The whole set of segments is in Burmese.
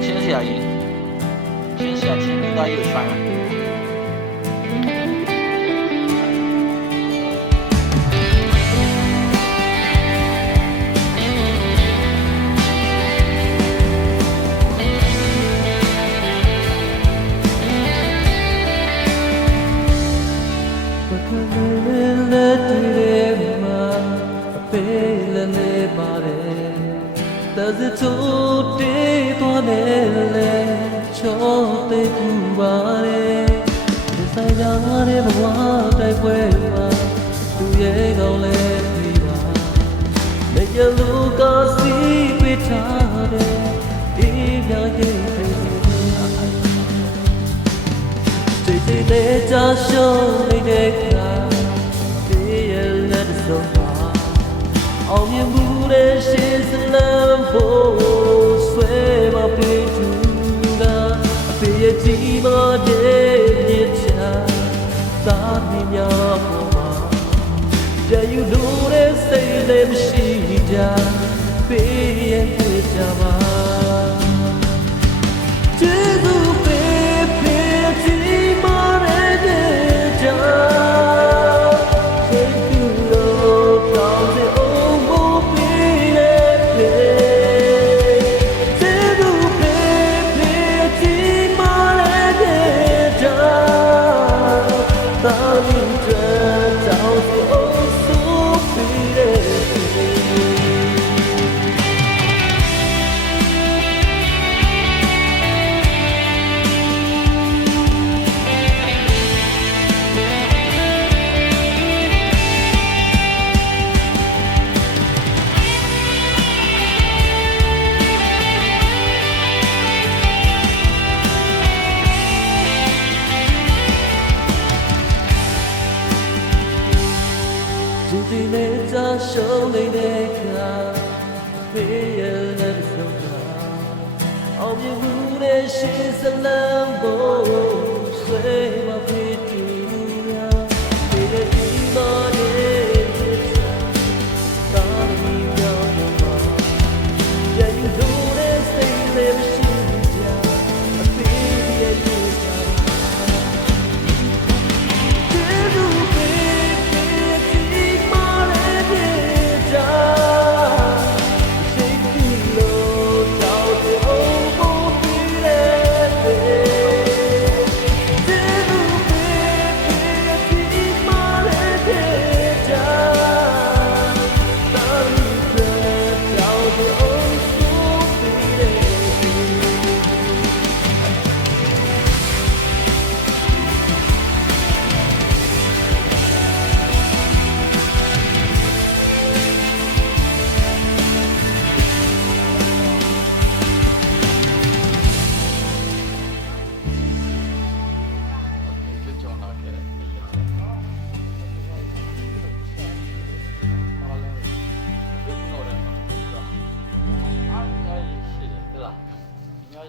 亲下音，亲下亲不到又传了。Does it all day to nele chote kubare desayare bwa tai pwe ma tu ye gaung le phi ba le yalu ka si pi tha de e mya ye thai thai le cha show nei de ka de ye let soအောင်မြင်မှုတဲ့ရှေးစလမ်းဖို့ဆွဲမပေးသူကအဖေရဲ့ကြီးမားတဲ့မြစ်ချာသာမီများပေါ်မှာကြယူလို့တဲ့စိတ်လည်းမရှိကြပေးရဲ့ဖြစ်ကြပါကျေးဇူးပေးပေးကြီးမားတဲ့ကြဒီနေ့သာရှုံးနေတဲ့ခါဖေးရတဲ့ဆုံးတာအောင်မြင်မှုနဲ့ရှေးစလမ်းဖို့ဆွဲမပေးတူရဒီနေ့ဒီမာတဲ့သာမီရောက်မှာရယူလို့တဲ့စိတ်လေးမရှိကြအဖေးရဲ့ကြည့်ကြ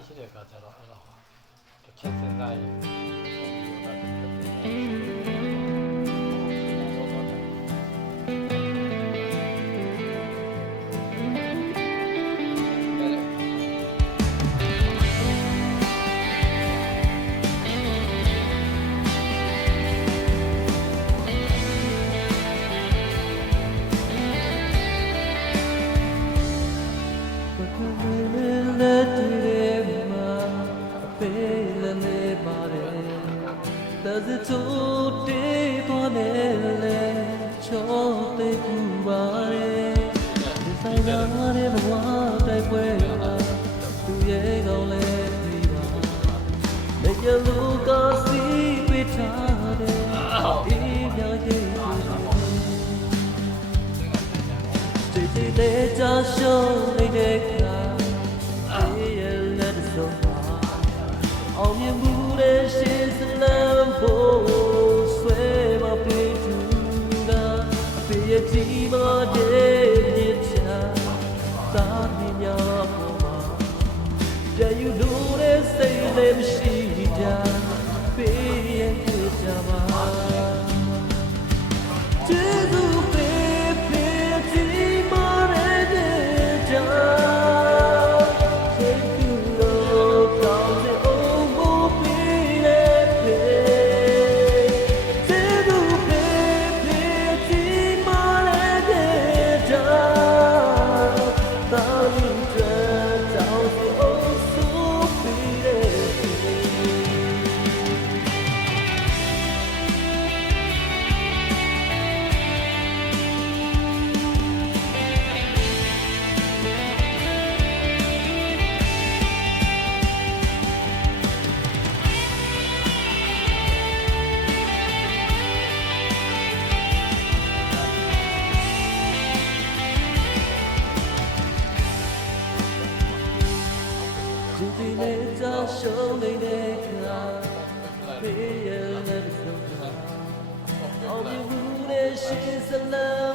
ရှိတဲ့အခါကျတော့အဲ့တော့တစ်ချက်စဉ်းစားရင်Does it all day to nele chote kubare desayare bwa tai pwe ma tu ye gaung le phi ba le yalu ka si pi tha de e mya ye thai thai le cha show nei de ka e ye let soအောင်မြင်မှုတဲ့ရှေးစလမ်းဖို့ဆွဲမပေးသူကအဖေရဲ့ကြီးမားတဲ့မြစ်ချာသာမီများပေါ်မှာကြယူလို့တဲ့စိတ်လည်းမရှိကြပေးရဲ့ဖြစ်ကြပါကျေးဇူးပေးပေးကြီးမားတဲ့ကြ စလမ်း